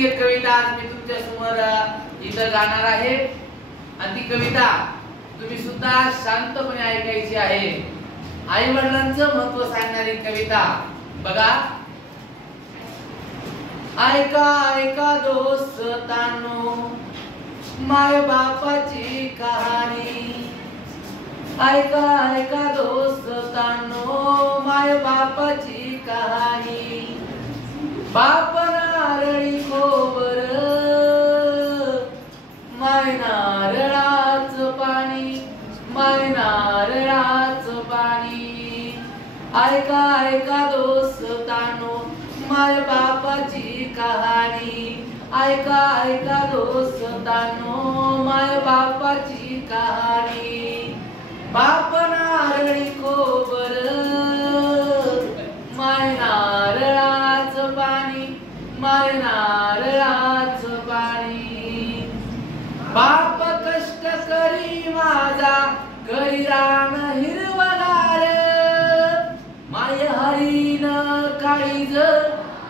एक कविता आज मी तुमच्या समोर इथं गाणार आहे आणि ती कविता तुम्ही सुद्धा शांतपणे ऐकायची आहे। आई वडिलांचं महत्त्व सांगणारी कविता बघा। ऐका ऐका दोस्तांनो माय बापाची कहाणी, ऐका ऐका दोस्तांनो माय बापाची कहाणी। बाप नारळी खोबर माय नारळाचं पाणी, माय नारळाचं पाणी। ऐका ऐका दोस्तांनो माय बापाची कहाणी, ऐका ऐका दोस्तांनो माय बापाची कहाणी। बाप नारळी खोबर माय नारळाचं पाणी, माय नारळाचं पाणी। बाप कष्ट करी माझा करी रान हिरवगार, माय हरीन काळीज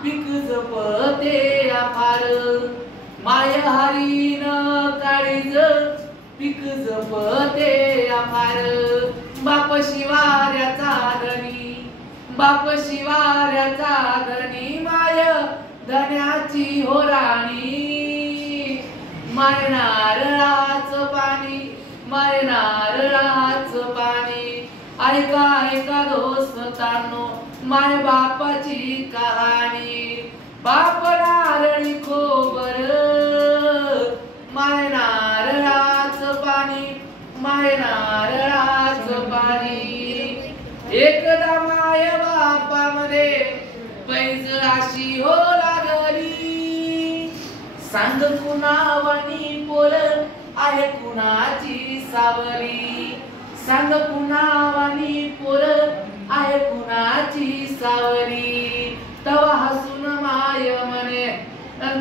पीक जपते अफार, माय हरीन काळीज पीक जपते अफार। बाप शिवाऱ्याचा धनी, बाप शिवाऱ्याचा धनी माय धन्याची हो राणी। माय नारळाचं पाणी, माय नारळाचं पाणी। ऐका ऐका दोस्तांनो माय बापाची कहाणी। बाप नारळी खोबर माय नारळाचं पाणी, माय नारळाचं पाणी। एकदा माय बापामध्ये पैज अशी हो लागली, सांग कुणावानी पोर आहे कुणाची सावली, सांग कुणावानी पोर आहे कुणाची सावली। तवा हसून माय म्हणे,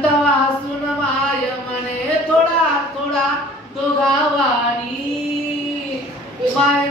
तवा हसून माय म्हणे थोडा थोडा दोघावानी। माय